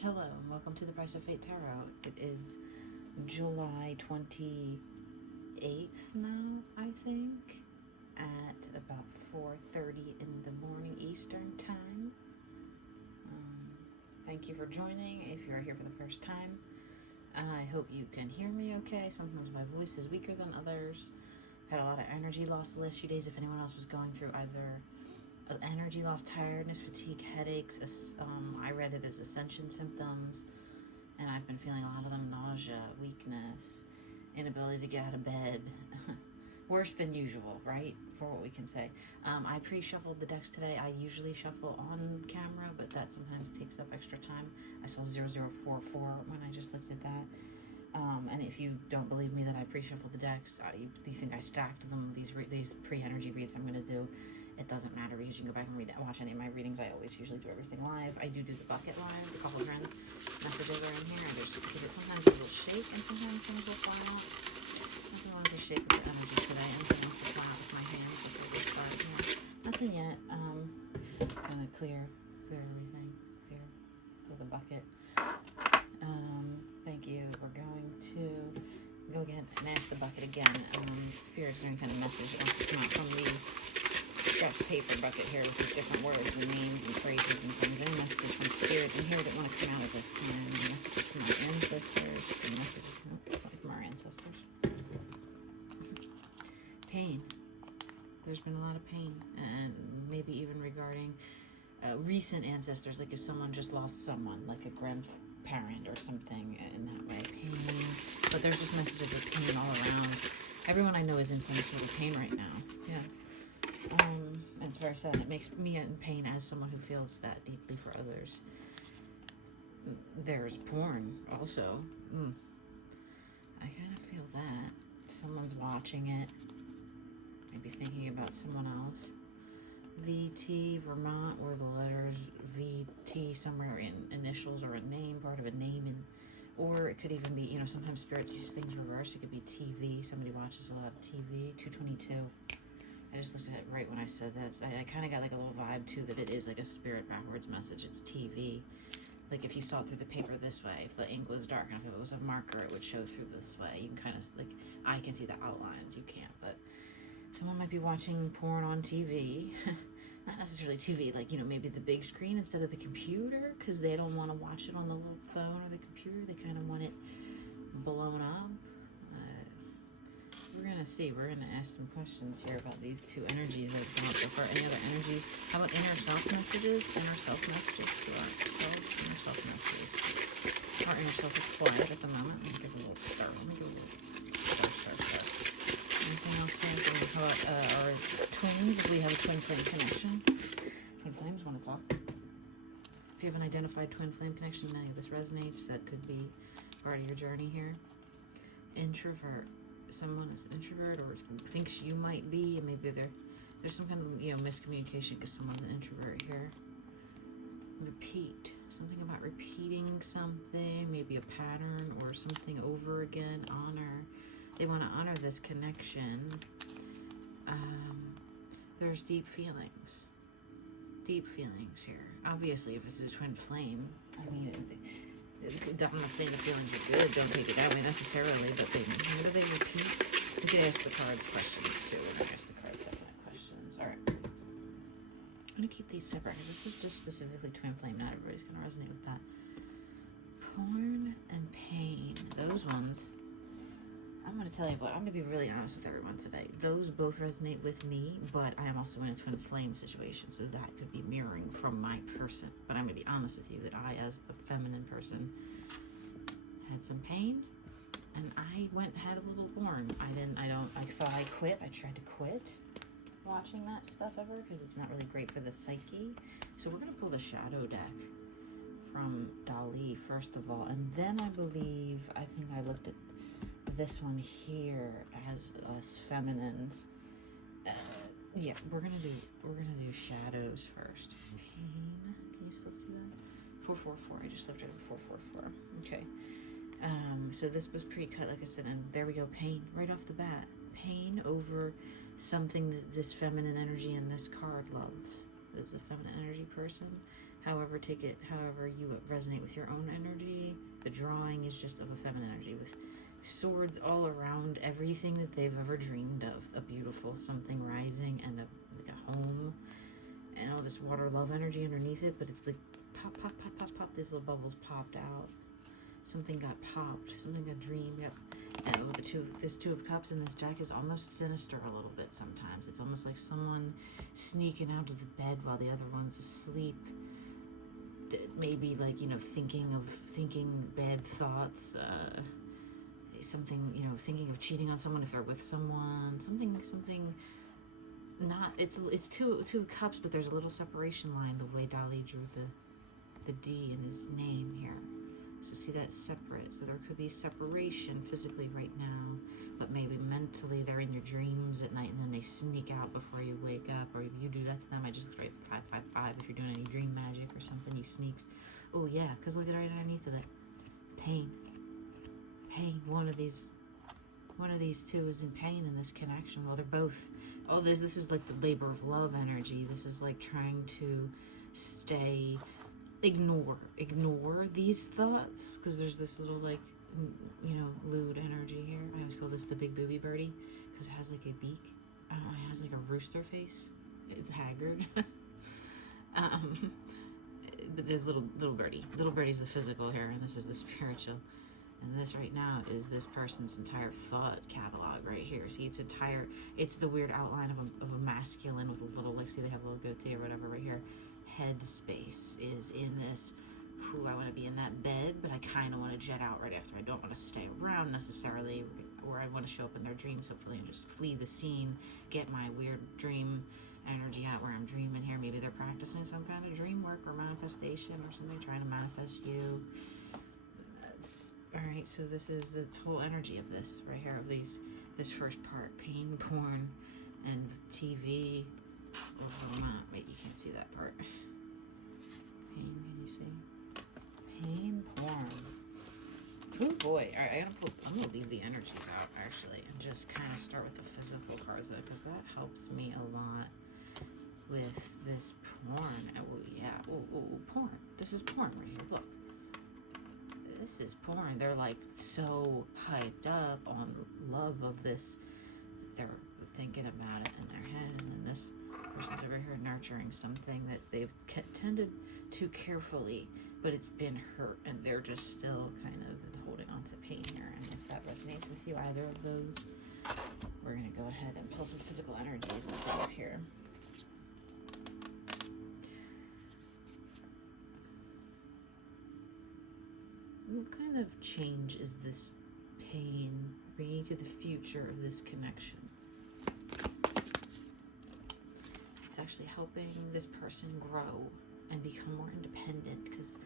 Hello, and welcome to the Price of Fate Tarot. It is July 28th now, I think, at about 4:30 in the morning Eastern Time. Thank you for joining. If you're here for the first time, I hope you can hear me okay. Sometimes my voice is weaker than others. Had a lot of energy loss the last few days. If anyone else was going through either energy loss, tiredness, fatigue, headaches, I read it as ascension symptoms, and I've been feeling a lot of them: nausea, weakness, inability to get out of bed. Worse than usual, right? For what we can say. I pre-shuffled the decks today. I usually shuffle on camera, but that sometimes takes up extra time. I saw 0044 when I just looked at that. And if you don't believe me that I pre-shuffled the decks, you think I stacked them, these pre-energy reads I'm going to do, it doesn't matter because you can go back and watch any of my readings. I always usually do everything live. I do the bucket live. A couple of messages are in here. I just keep it. Sometimes it will shake and sometimes things will fly out. Nothing wrong to shake with the energy today. Anything else to fly out with my hands before we start? Nothing yet. Gonna clear everything. Clear with the bucket. Thank you. We're going to go again and ask the bucket again. Spirit, is there any kind of message that wants to come out from the scratch paper bucket here with these different words and names and phrases and things? Any messages from Spirit in here that want to come out at this time? Any messages from our ancestors? Any messages from our ancestors? Pain. There's been a lot of pain, and maybe even regarding recent ancestors, like if someone just lost someone, like a grandparent or something in that way. Pain. But there's just messages of pain all around. Everyone I know is in some sort of pain right now. Yeah. And it's very sad. It makes me in pain as someone who feels that deeply for others. There's porn also. I kind of feel that. Someone's watching it. Maybe thinking about someone else. VT, Vermont, or the letters VT somewhere in initials or a name, part of a name, or it could even be, sometimes Spirit sees things reversed. It could be TV. Somebody watches a lot of TV. 222. I just looked at it right when I said that. I kind of got like a little vibe too that it is like a Spirit backwards message. It's TV. Like if you saw it through the paper this way, if the ink was dark enough, if it was a marker, it would show through this way. You can kind of, like, I can see the outlines. You can't, but someone might be watching porn on TV. Not necessarily TV, like, maybe the big screen instead of the computer, because they don't want to watch it on the little phone or the computer. They kind of want it blown up. We're going to see. We're going to ask some questions here about these two energies that have come up before. Any other energies? How about inner self messages? Inner self messages to ourselves. Inner self messages. Our inner self is quiet at the moment. Let me give it a little star. Let me give it a little star. Anything else here? How about our twins? If we have a twin flame connection. Twin flames want to talk. If you have an identified twin flame connection, any of this resonates, that could be part of your journey here. Introvert. Someone is an introvert or thinks you might be, and maybe there's some kind of miscommunication because someone's an introvert here. Repeat. Something about repeating something, maybe a pattern or something over again. Honor. They want to honor this connection. There's deep feelings. Deep feelings here. Obviously, if it's a twin flame, I mean, I'm not saying the feelings are good. Don't take it that way necessarily, but what do they repeat? You can ask the cards questions too. We're going to ask the cards definite questions. All right. I'm going to keep these separate because this is just specifically twin flame. Not everybody's going to resonate with that. Porn and pain. Those ones. I'm going to tell you what, I'm going to be really honest with everyone today. Those both resonate with me, but I am also in a twin flame situation, so that could be mirroring from my person. But I'm going to be honest with you that I, as the feminine person, had some pain, and I had a little porn. I thought I quit. I tried to quit watching that stuff ever, because it's not really great for the psyche. So we're going to pull the shadow deck from Dali, first of all, and then I think I looked at this one here as us feminines. Yeah, we're gonna do shadows first. Pain. Can you still see that? 444. I just looked at it. 444. Okay. So this was pre-cut, like I said, and there we go. Pain right off the bat. Pain over something that this feminine energy in this card loves. This is a feminine energy person However, take it however you resonate with your own energy. The drawing is just of a feminine energy with swords all around everything that they've ever dreamed of. A beautiful something rising and like a home. And all this water love energy underneath it, but it's like pop, pop, pop, pop, pop. These little bubbles popped out. Something got popped. Something got dreamed. Yep. And this Two of Cups in this deck is almost sinister a little bit sometimes. It's almost like someone sneaking out of the bed while the other one's asleep. Maybe like, thinking bad thoughts. Something, thinking of cheating on someone if they're with someone. Something. Not. It's two of Cups, but there's a little separation line the way Dali drew the D in his name here. So see that separate. So there could be separation physically right now, but maybe mentally they're in your dreams at night and then they sneak out before you wake up, or if you do that to them. I just looked right 555. If you're doing any dream magic or something, you sneaks. Oh yeah, because look at right underneath of it. Pain. One of these two is in pain in this connection. Well, they're both. Oh, this is like the labor of love energy. This is like trying to ignore these thoughts, because there's this little like lewd energy here. I always call this the big booby birdie because it has like a beak. I don't know, it has like a rooster face. It's haggard. But there's little birdie. Little birdie's the physical here, and this is the spiritual. And this right now is this person's entire thought catalog right here. See, it's the weird outline of a masculine with a little, like, see they have a little goatee or whatever right here. Head space is in this, I want to be in that bed, but I kind of want to jet out right after. I don't want to stay around necessarily, or I want to show up in their dreams, hopefully, and just flee the scene, get my weird dream energy out where I'm dreaming here. Maybe they're practicing some kind of dream work or manifestation or something, trying to manifest you. Alright, so this is the whole energy of this right here, of this first part. Pain, porn, and TV. Wait, you can't see that part. Pain, can you see? Pain, porn. Oh boy. Alright, I'm gonna leave the energies out actually and just kind of start with the physical cards though, because that helps me a lot with this porn. Oh yeah. Oh, porn. This is porn right here. Look. This is porn. They're like so hyped up on love of this. They're thinking about it in their head, and then this person's over here nurturing something that they've tended to carefully, but it's been hurt, and they're just still kind of holding on to pain here. And if that resonates with you, either of those, we're gonna go ahead and pull some physical energies and things here. What kind of change is this pain bringing to the future of this connection? It's actually helping this person grow and become more independent, because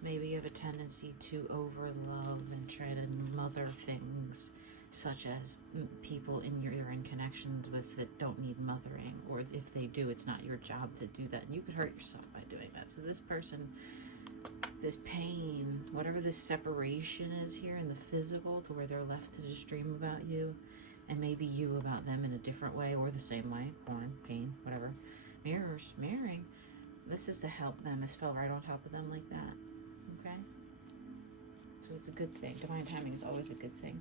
maybe you have a tendency to overlove and try to mother things, such as people you're in connections with that don't need mothering, or if they do, it's not your job to do that, and you could hurt yourself by doing that. So this person, this pain, whatever this separation is here in the physical, to where they're left to just dream about you, and maybe you about them in a different way or the same way, porn, pain, whatever. Mirroring. This is to help them. It fell right on top of them like that. Okay? So it's a good thing. Divine timing is always a good thing.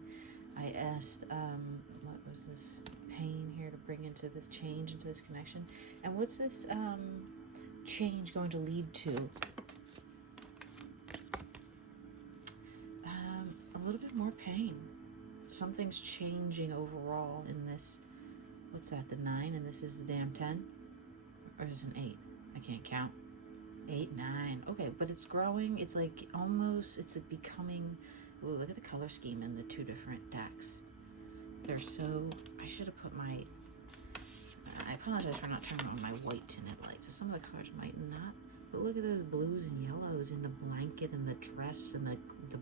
I asked, what was this pain here to bring into this change, into this connection? And what's this change going to lead to? A little bit more pain. Something's changing overall in this. What's that, the 9, and this is the damn 10? Or is it an 8? I can't count. 8, 9. Okay, but it's growing. It's like almost, it's like becoming. Ooh, look at the color scheme in the two different decks. They're so, I should have put my, I apologize for not turning on my white tinted light. So some of the colors might not. But look at those blues and yellows in the blanket and the dress and the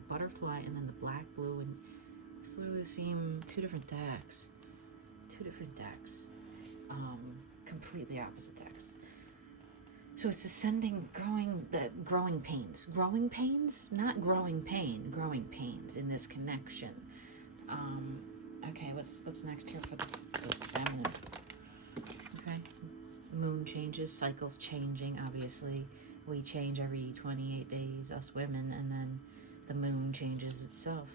butterfly, and then the black, blue, and it's literally the same, two different decks. Completely opposite decks. So it's ascending, growing pains. Growing pains? Not growing pain, growing pains in this connection. Okay, what's next here for the feminine? Okay. Moon changes, cycles changing, obviously. we change every 28 days, us women, and then the moon changes itself.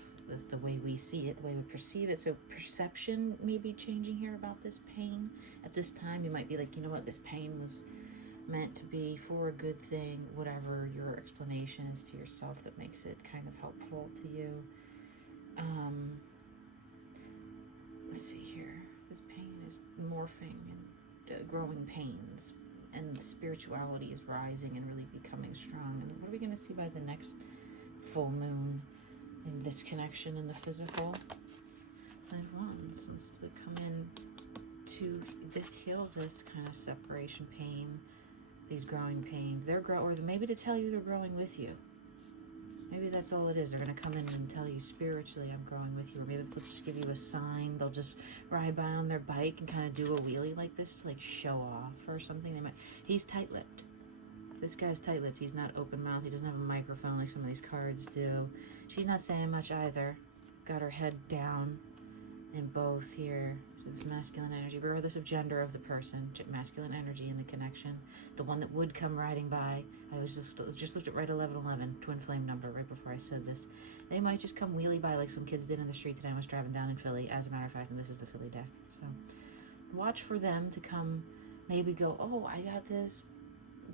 The way we see it, the way we perceive it. So perception may be changing here about this pain. At this time, you might be like, you know what, this pain was meant to be for a good thing, whatever your explanation is to yourself that makes it kind of helpful to you. Let's see here. This pain is morphing and growing pains, and the spirituality is rising and really becoming strong. And what are we going to see by the next full moon in this connection in the physical? Knight of Wands wants to come in to heal this kind of separation pain, these growing pains. Or maybe to tell you they're growing with you. Maybe that's all it is. They're going to come in and tell you spiritually, I'm growing with you. Or maybe they'll just give you a sign. They'll just ride by on their bike and kind of do a wheelie like this to like show off or something. He's tight-lipped. This guy's tight-lipped. He's not open-mouthed. He doesn't have a microphone like some of these cards do. She's not saying much either. Got her head down in both here. This masculine energy, regardless of gender of the person, masculine energy in the connection. The one that would come riding by. I was just looked at right 1111, twin flame number, right before I said this. They might just come wheelie by like some kids did in the street today. I was driving down in Philly, as a matter of fact, and this is the Philly deck. So watch for them to come, maybe go, oh, I got this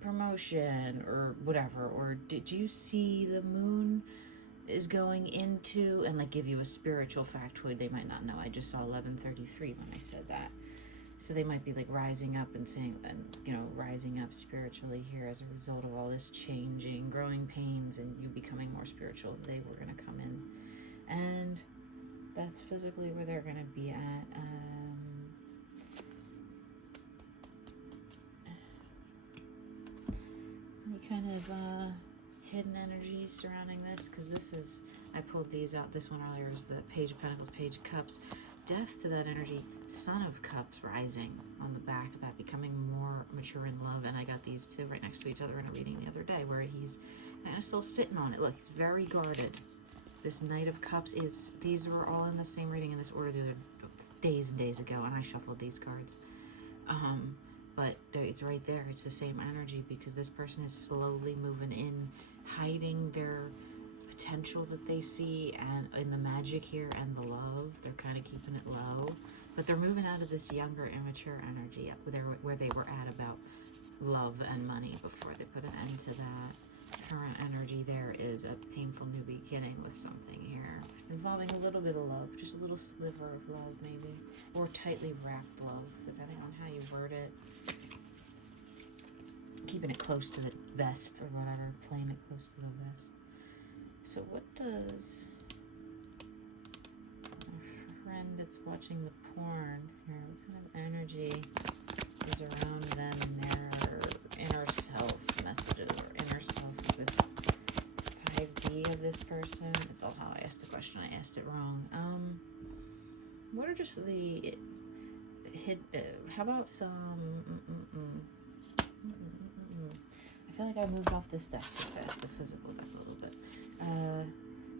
promotion or whatever. Or did you see the moon is going into, and like give you a spiritual factoid they might not know. I just saw 1133 when I said that. So they might be like rising up and saying, and rising up spiritually here as a result of all this changing, growing pains, and you becoming more spiritual. They were going to come in, and that's physically where they're going to be at. Any kind of hidden energies surrounding this, because this is, I pulled these out. This one earlier is the Page of Pentacles, Page of Cups. Death to that energy, Son of Cups rising on the back of that, becoming more mature in love. And I got these two right next to each other in a reading the other day where he's kind of still sitting on it. Look, he's very guarded. This Knight of Cups is, these were all in the same reading in this order the other days and days ago, and I shuffled these cards. But it's right there. It's the same energy, because this person is slowly moving in, hiding their potential that they see and in the magic here and the love. They're kind of keeping it low, but they're moving out of this younger, immature energy up where they were at about love and money before they put an end to that. Current energy there is a painful new beginning with something here involving a little bit of love, just a little sliver of love maybe, or tightly wrapped love, depending on how you word it. Keeping it close to the vest or whatever, playing it close to the vest. So what does our friend that's watching the porn here, what kind of energy is around them in their inner self messages or inner self, this 5D of this person? It's all how I asked the question. I asked it wrong. What are just the how about some I feel like I moved off this deck too fast, the physical deck a little bit.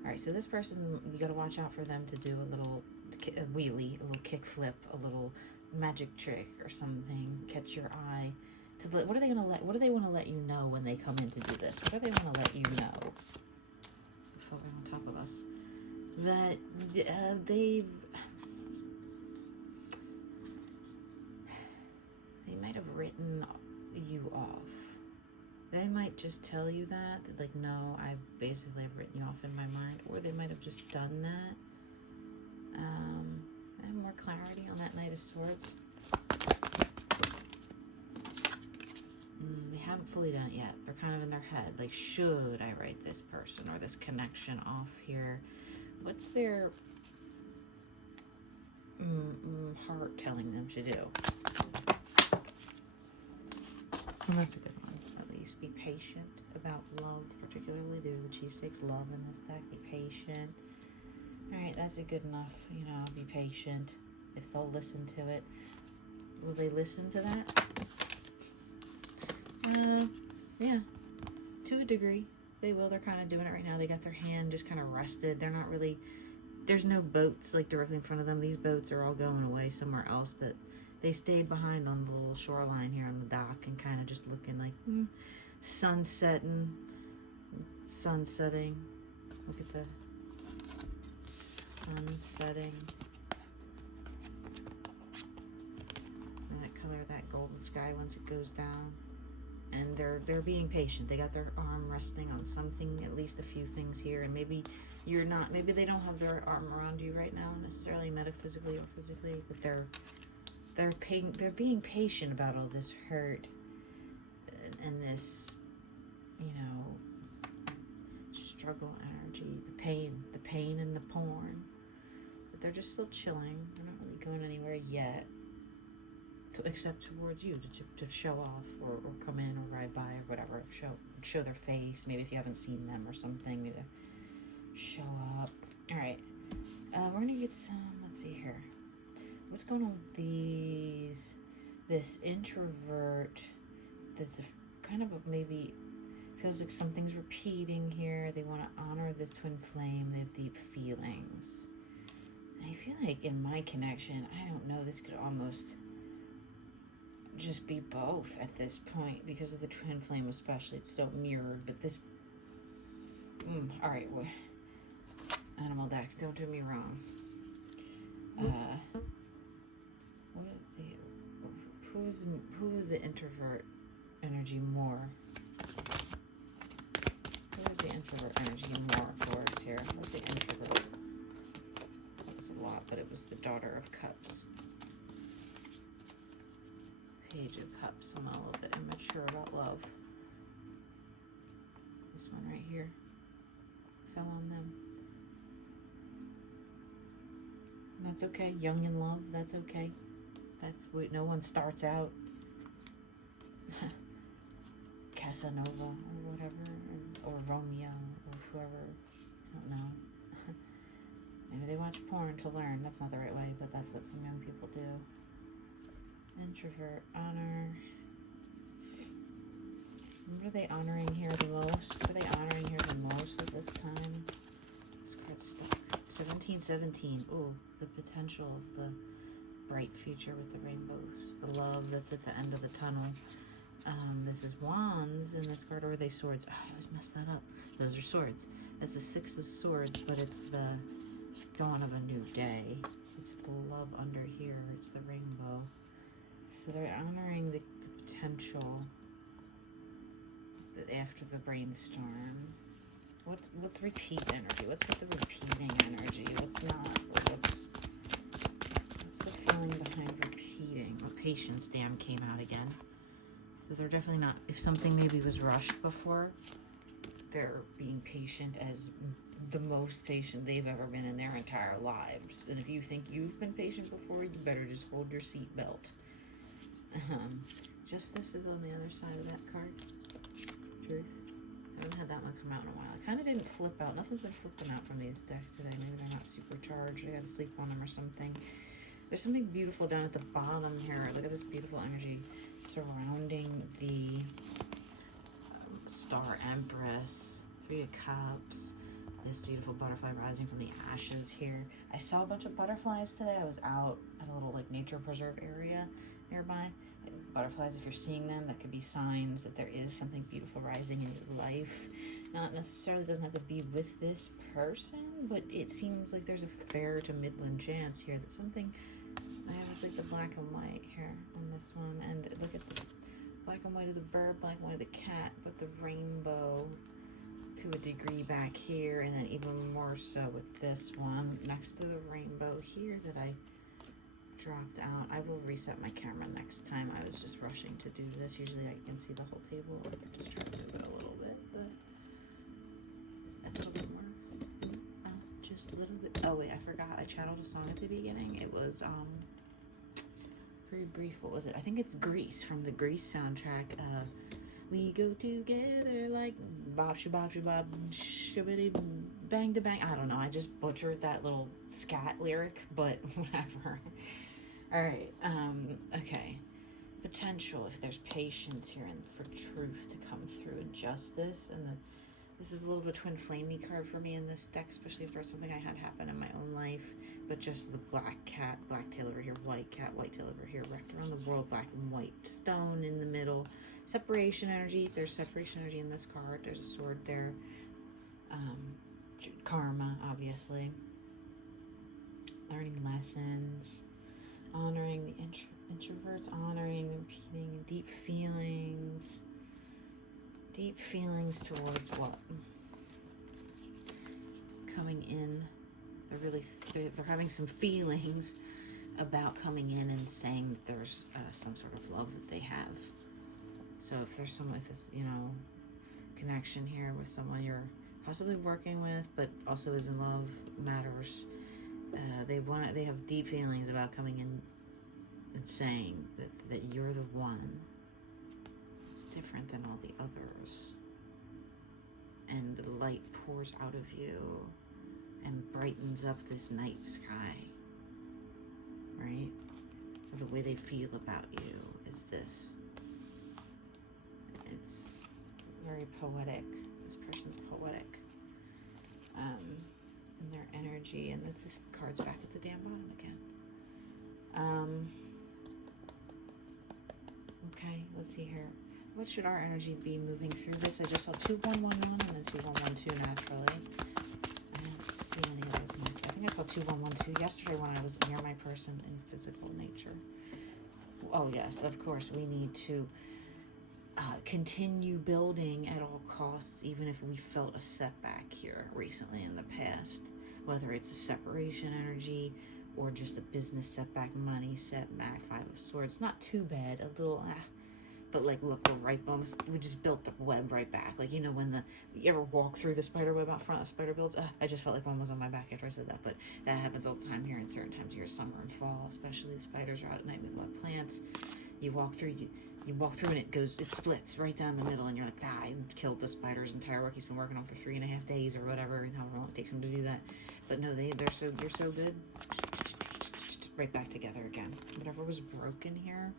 Alright, so this person, you gotta watch out for them to do a little wheelie, a little kick flip, a little magic trick or something, catch your eye. What do they want to let you know when they come in to do this? What do they want to let you know? Focus on top of us. That they might have written you off. They might just tell you that, like, no, I basically have written you off in my mind, or they might have just done that. I have more clarity on that Knight of Swords. They haven't fully done it yet. They're kind of in their head, like, should I write this person or this connection off here? What's their heart telling them to do? Well, that's a good one. At least be patient about love, particularly there's the cheesesteaks love in this deck. Be patient. All right, that's a good enough. Be patient. If they'll listen to it, will they listen to that? Yeah, to a degree, they will. They're kind of doing it right now. They got their hand just kind of rested. They're not really. There's no boats like directly in front of them. These boats are all going away somewhere else. That they stayed behind on the little shoreline here on the dock and kind of just looking like, sun setting, sun setting. Look at the sun setting. And that color of that golden sky once it goes down. And they're being patient. They got their arm resting on something, at least a few things here, and maybe you're not, maybe they don't have their arm around you right now necessarily metaphysically or physically, but they're being patient about all this hurt and this, you know, struggle energy, the pain and the porn. But they're just still chilling. They're not really going anywhere yet. Except towards you to show off or come in or ride by or whatever, show their face, maybe if you haven't seen them or something, maybe to show up. All right, we're gonna get some, let's see here, what's going on with this introvert that's kind of maybe feels like something's repeating here. They want to honor this twin flame. They have deep feelings. I feel like in my connection, I don't know, this could almost just be both at this point because of the twin flame, especially. It's so mirrored, but this all right, well, animal deck, don't do me wrong. Who is the introvert energy more? Who is the introvert energy more for us here? Who's the introvert? That was a lot, but it was the Daughter of Cups. Page of Cups. I'm a little bit immature about love. This one right here fell on them. That's okay. Young in love. That's okay. No one starts out Casanova or whatever, or Romeo or whoever. I don't know. Maybe they watch porn to learn. That's not the right way, but that's what some young people do. Introvert, honor. What are they honoring here the most? What are they honoring here the most at this time? This card's stuck. 1717. Ooh, the potential of the bright future with the rainbows. The love that's at the end of the tunnel. This is wands in this card, or are they swords? Oh, I always mess that up. Those are swords. It's the 6 of swords, but it's the dawn of a new day. It's the love under here. It's the rainbow. So they're honoring the potential after the brainstorm. What's repeat energy? What's with the repeating energy? What's not? What's the feeling behind repeating? Well, patience, damn, came out again. So they're definitely not, if something maybe was rushed before, they're being patient as the most patient they've ever been in their entire lives. And if you think you've been patient before, you better just hold your seatbelt. Justice is on the other side of that card. Truth. I haven't had that one come out in a while. I kind of didn't flip out. Nothing's been flipping out from these decks today. Maybe they're not supercharged. I gotta sleep on them or something. There's something beautiful down at the bottom here. Look at this beautiful energy surrounding the Star Empress. 3 of Cups. This beautiful butterfly rising from the ashes here. I saw a bunch of butterflies today. I was out at a little like nature preserve area nearby. Butterflies, if you're seeing them, that could be signs that there is something beautiful rising in your life. Not necessarily, doesn't have to be with this person, but it seems like there's a fair to midland chance here that something, I have this like the black and white here on this one, and look at the black and white of the bird, black and white of the cat, but the rainbow to a degree back here, and then even more so with this one next to the rainbow here that I dropped out. I will reset my camera next time. I was just rushing to do this. Usually I can see the whole table. I can just try to move it a little bit, but a little bit more. Just a little bit. Oh wait, I forgot. I channeled a song at the beginning. It was very brief. What was it? I think it's Grease from the Grease soundtrack. We go together like bop shabop shabop shibbity bang to bang. I don't know. I just butchered that little scat lyric, but whatever. All right. Okay. Potential, if there's patience here and for truth to come through and justice, and this is a little bit twin flamey card for me in this deck, especially if there's something I had happen in my own life. But just the black cat, black tail over here, white cat, white tail over here, wrapped around the world, black and white stone in the middle. separation energy. There's separation energy in this card. There's a sword there. Karma, obviously. Learning lessons. Honoring the introverts. Honoring, repeating deep feelings. Deep feelings towards what? Coming in. They're having some feelings about coming in and saying that there's some sort of love that they have. So if there's someone with this, connection here with someone you're possibly working with, but also is in love, matters. They have deep feelings about coming in and saying that you're the one. It's different than all the others. And the light pours out of you and brightens up this night sky. Right? Or the way they feel about you is this. It's very poetic. This person's poetic. And their energy, and that's just cards back at the damn bottom again. Okay, let's see here. What should our energy be moving through this? I just saw 2111 and then 2112 naturally. I didn't see any of those ones. I think I saw 2112 yesterday when I was near my person in physical nature. Oh yes, of course, we need to continue building at all costs, even if we felt a setback here recently in the past, whether it's a separation energy or just a business setback, money setback, 5 of Swords. Not too bad, a little, but like, look, we're right, almost, we just built the web right back. Like, when you ever walk through the spider web out front, the spider builds, I just felt like one was on my back after I said that, but that happens all the time here in certain times of year, summer and fall, especially the spiders are out at night with wet plants. You walk through, and it splits right down the middle, and you're like, I killed the spider's entire work he's been working on for 3.5 days or whatever, and however long it takes him to do that. But no, you're so good. Right back together again. Whatever was broken here,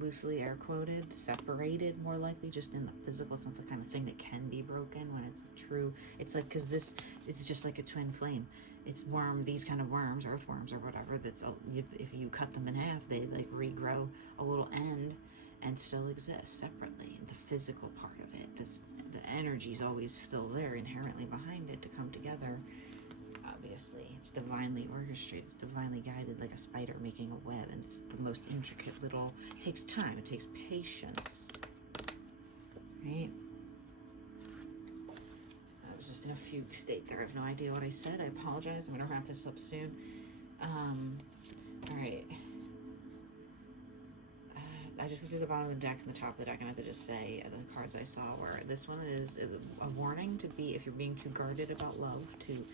loosely air quoted, separated, more likely just in the physical. It's not the kind of thing that can be broken when it's true. It's like, because this is just like a twin flame. It's these kind of worms, earthworms or whatever, if you cut them in half, they like regrow a little end and still exist separately. The physical part of it, the energy's always still there inherently behind it to come together. Obviously, it's divinely orchestrated, it's divinely guided, like a spider making a web, and it's the most intricate little, it takes time, it takes patience, right? I was just in a fugue state there. I have no idea what I said. I apologize. I'm going to wrap this up soon. All right. I just looked at the bottom of the deck and the top of the deck, and I have to just say the cards I saw were, this one is a warning to be, if you're being too guarded about love, to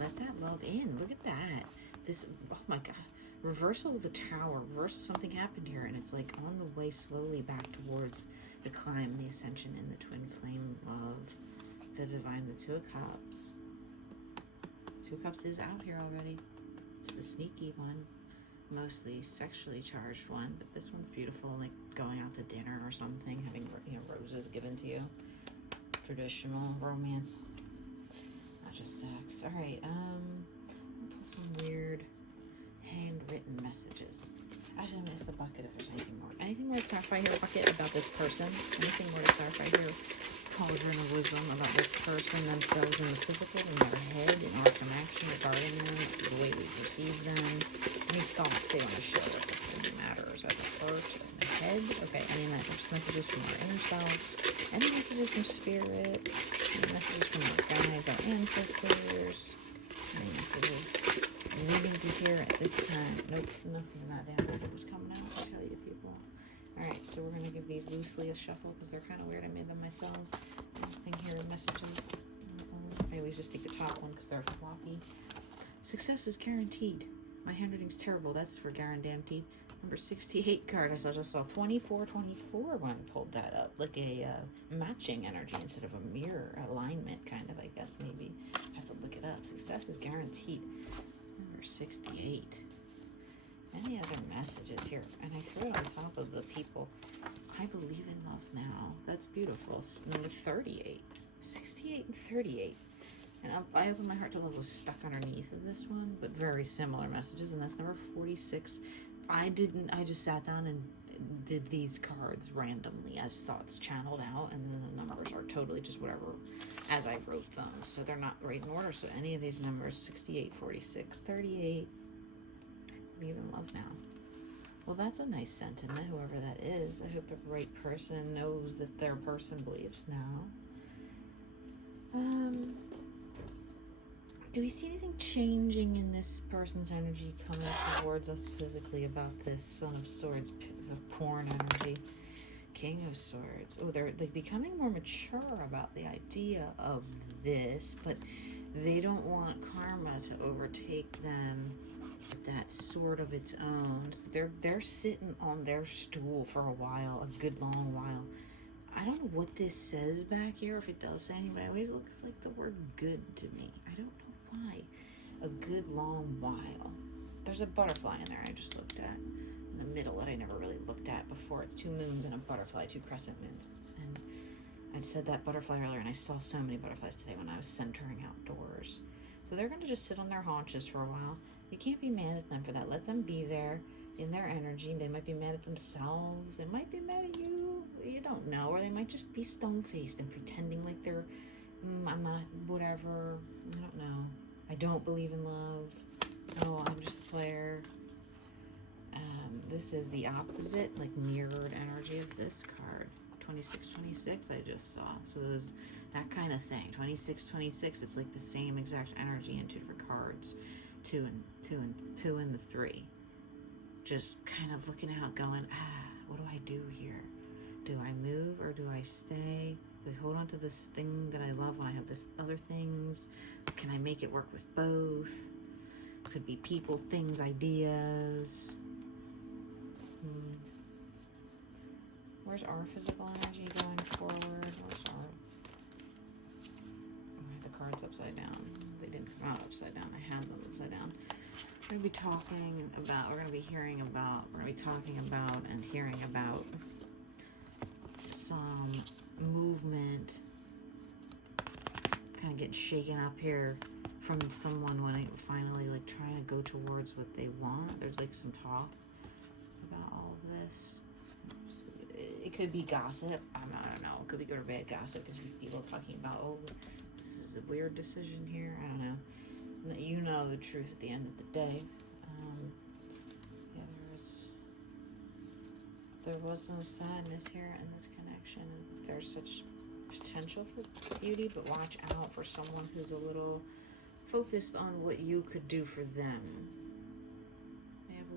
let that love in. Look at that. This, oh my God. Reversal of the Tower. Reversal, something happened here, and it's like on the way slowly back towards the climb, the ascension in the twin flame love. The divine, the 2 of Cups. 2 of Cups is out here already. It's the sneaky one. Mostly sexually charged one, but this one's beautiful, like going out to dinner or something, having roses given to you. Traditional romance, not just sex. All right, I'll pull some weird handwritten messages. Actually, I'm gonna ask the bucket if there's anything more. Anything more to clarify here, bucket, about this person? Anything more to clarify here? Cauldron of wisdom about this person, themselves in the physical, in their head, in our connection regarding them, the way we perceive them. Any thoughts they want to share with us? Any matters at the heart, in the head? Okay, any messages from our inner selves? Any messages from spirit? Any messages from our guides, our ancestors? Any messages needing to hear at this time? Nope, nothing in that damn book was coming out, I'll tell you people. Alright, so we're going to give these loosely a shuffle because they're kind of weird. I made them myself. Anything here in messages? I always just take the top one because they're floppy. Success is guaranteed. My handwriting's terrible. That's for guaranteed. Number 68 card. I just saw 2424 when I pulled that up. Like a matching energy instead of a mirror alignment, kind of, I guess, maybe. I have to look it up. Success is guaranteed. Number 68. Any other messages here? And I threw it on top of the people. I believe in love now. That's beautiful. It's number 38. 68 and 38. And I opened my heart to love was stuck underneath of this one, but very similar messages. And that's number 46. I just sat down did these cards randomly as thoughts channeled out, and then the numbers are totally just whatever as I wrote them. So they're not right in order. So any of these numbers, 68, 46, 38, even love now. Well, that's a nice sentiment, whoever that is. I hope the right person knows that their person believes now. Do we see anything changing in this person's energy coming towards us physically about this Son of Swords, the porn energy, King of Swords? Oh, they're like becoming more mature about the idea of this, but they don't want karma to overtake them. That's sort of its own. So they're sitting on their stool for a while, a good long while. I don't know what this says back here, if it does say anything, but it always looks like the word good to me. I don't know why. A good long while. There's a butterfly in there I just looked at in the middle that I never really looked at before. It's 2 moons and a butterfly, 2 crescent moons. And I said that butterfly earlier, and I saw so many butterflies today when I was centering outdoors. So they're going to just sit on their haunches for a while. You can't be mad at them for that. Let them be there in their energy. They might be mad at themselves. They might be mad at you. You don't know. Or they might just be stone-faced and pretending like they're, I'm not, whatever. I don't know. I don't believe in love. Oh, I'm just a player. This is the opposite, like mirrored energy of this card. 2626 I just saw. So there's that kind of thing. 2626, it's like the same exact energy in 2 different cards. 2 and the 3. Just kind of looking out, going, what do I do here? Do I move or do I stay? Do I hold on to this thing that I love when I have this other things? Can I make it work with both? Could be people, things, ideas. Where's our physical energy going forward? Where's our... Oh, I have the cards upside down. They didn't come out upside down. I have them upside down. We're going to be talking about, we're going to be hearing about, we're going to be talking about and hearing about some movement kind of getting shaken up here from someone when I finally like trying to go towards what they want. There's like some talk about all of this. It could be gossip. I don't know. It could be good or bad gossip. It could be people talking about, oh, this is a weird decision here. I don't know. You know the truth at the end of the day. Yeah, there was some sadness here in this connection. There's such potential for beauty, but watch out for someone who's a little focused on what you could do for them. They have a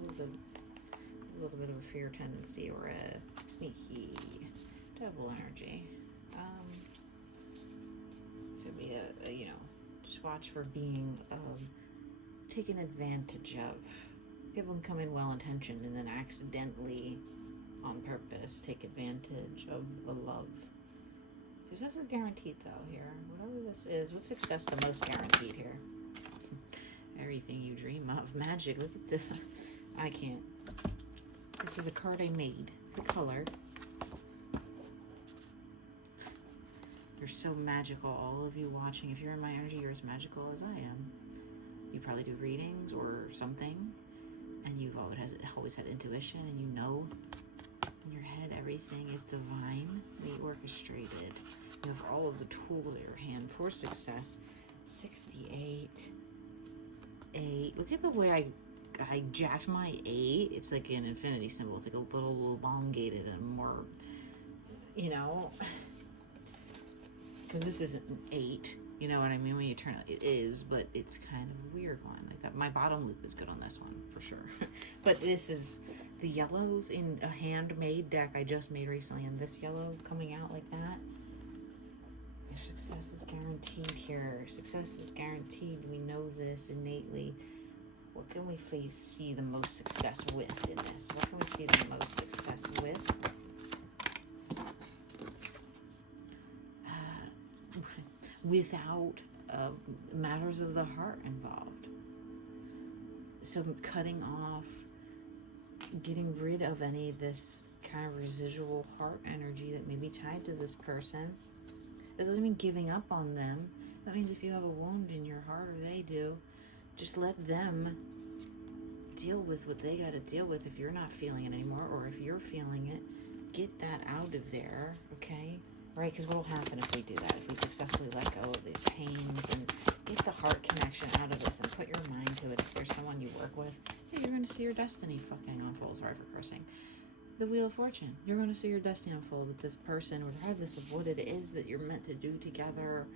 little bit of a fear tendency or a sneaky devil energy. Could be a you know, just watch for being taken advantage of. People can come in well-intentioned and then accidentally, on purpose, take advantage of the love. Success is guaranteed, though, here. Whatever this is, what's success the most guaranteed here? Everything you dream of. Magic, look at the... I can't. This is a card I made. The color. You're so magical. All of you watching, if you're in my energy, you're as magical as I am. You probably do readings or something, and you've always had intuition, and you know in your head everything is divinely orchestrated. You have all of the tools at your hand for success. 68, 8. Look at the way I jacked my 8. It's like an infinity symbol. It's like a little elongated and more, you know, because this isn't an 8. You know what I mean? When you turn it is, but it's kind of a weird one. Like that. My bottom loop is good on this one for sure. But this is the yellows in a handmade deck I just made recently, and this yellow coming out like that. Success is guaranteed here. Success is guaranteed. We know this innately. What can we see the most success with in this? What can we see the most success with? Without matters of the heart involved. So cutting off, getting rid of any of this kind of residual heart energy that may be tied to this person. That doesn't mean giving up on them. That means if you have a wound in your heart, or they do, just let them deal with what they got to deal with if you're not feeling it anymore, or if you're feeling it, get that out of there, okay? Right? Because what will happen if we do that? If we successfully let go of these pains and get the heart connection out of this and put your mind to it, if there's someone you work with, yeah, you're going to see your destiny fucking unfold. Sorry for cursing. The Wheel of Fortune. You're going to see your destiny unfold with this person, regardless of what it is that you're meant to do together.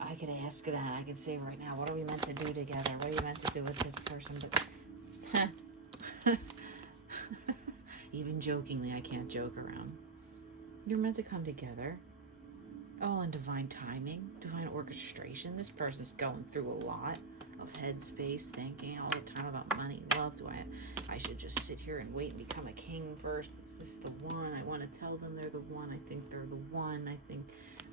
I could ask that. I could say right now, what are we meant to do together? What are you meant to do with this person? But even jokingly, I can't joke around. You're meant to come together. All in divine timing, divine orchestration. This person's going through a lot of headspace, thinking all the time about money, love. I should just sit here and wait and become a king first? Is this the one? I want to tell them they're the one. I think they're the one.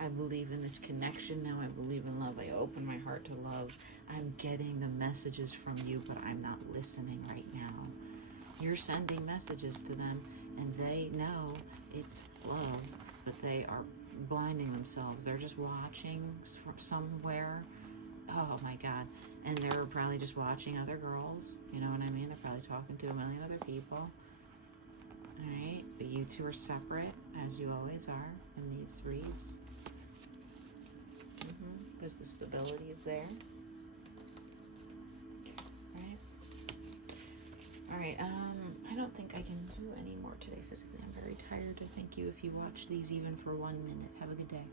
I believe in this connection now. I believe in love. I open my heart to love. I'm getting the messages from you, but I'm not listening right now. You're sending messages to them, and they know it's love, but they are blinding themselves. They're just watching from somewhere. Oh my God. And they're probably just watching other girls. You know what I mean? They're probably talking to a million other people. Alright? But you two are separate, as you always are in these reads. Because the stability is there. Right? Alright, I don't think I can do any more today physically. I'm very tired. Thank you if you watch these even for 1 minute. Have a good day.